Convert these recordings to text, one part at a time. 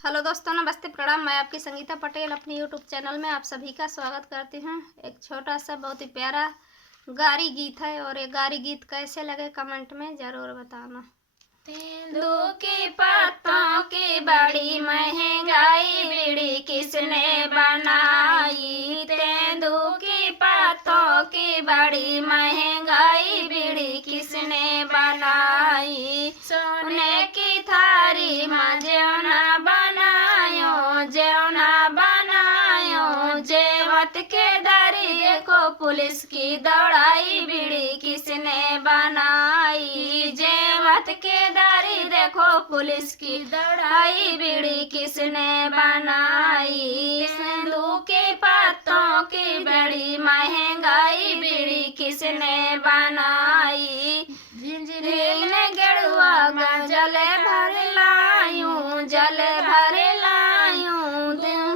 Hello दोस्तों, नमस्ते, प्रणाम। मैं आपकी संगीता पटेल अपनी यूट्यूब चैनल में आप सभी का स्वागत करती हूँ। एक छोटा सा बहुत ही प्यारा गारी गीत है और ये गारी गीत कैसे लगे कमेंट में ज़रूर बताना। तेंदू की पत्तों की बड़ी महंगाई बीड़ी किसने बनाई। तेंदू की पत्तों की बड़ी महंगाई बीड़ी किसने बनाई। सोने की थारी में जेवना जेवत के दारी देखो पुलिस की दौड़ाई बीड़ी किसने बनाई। जेवत के दारी देखो पुलिस की दौड़ाई बीड़ी किसने बनाई। तेंदू के पत्तों की बड़ी महंगाई बीड़ी किसने बनाई। झिंझिरीन गेरुआ जल भर लायूं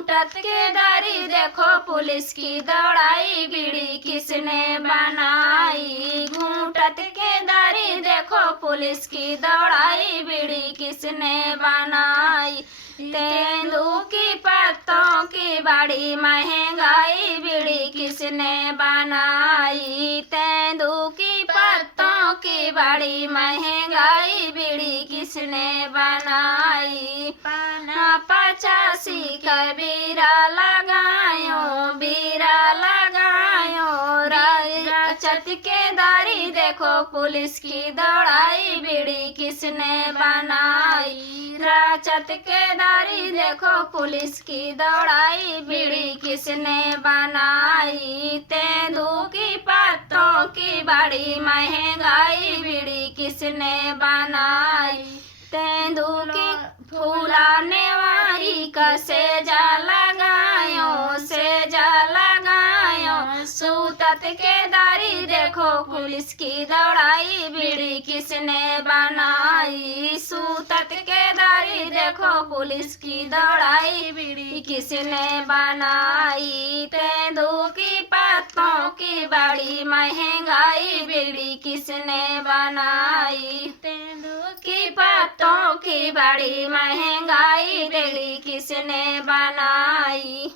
टत के दारी देखो पुलिस की दौड़ाई बीड़ी किसने बनाई। घूंटत के दारी देखो पुलिस की दौड़ाई बीड़ी किसने बनाई। तेंदू की पत्तों की बड़ी महंगाई बीड़ी किसने बनाई। तेंदू की पत्तों की बड़ी महंगाई बीड़ी किसने बनाई। 85 का बीरा लगायो चट के दारी देखो पुलिस की दौड़ाई बीड़ी किसने बनाई। राचत के दारी देखो पुलिस की दौड़ाई बीड़ी किसने बनाई। तेंदू की पत्तों की बड़ी महंगाई बीड़ी किसने बनाई। तेंदू की फूलाने वाली का सेजा लगायो सूतत के दारी देखो पुलिस की दौड़ाई बीड़ी किसने बनाई। सूतत के दारी देखो पुलिस की दौड़ाई बीड़ी किसने बनाई। तेंदू की पत्तों की बड़ी महंगाई बीड़ी किसने बनाई। तेंदू की पत्तों की बड़ी महंगाई बीड़ी किसने बनाई।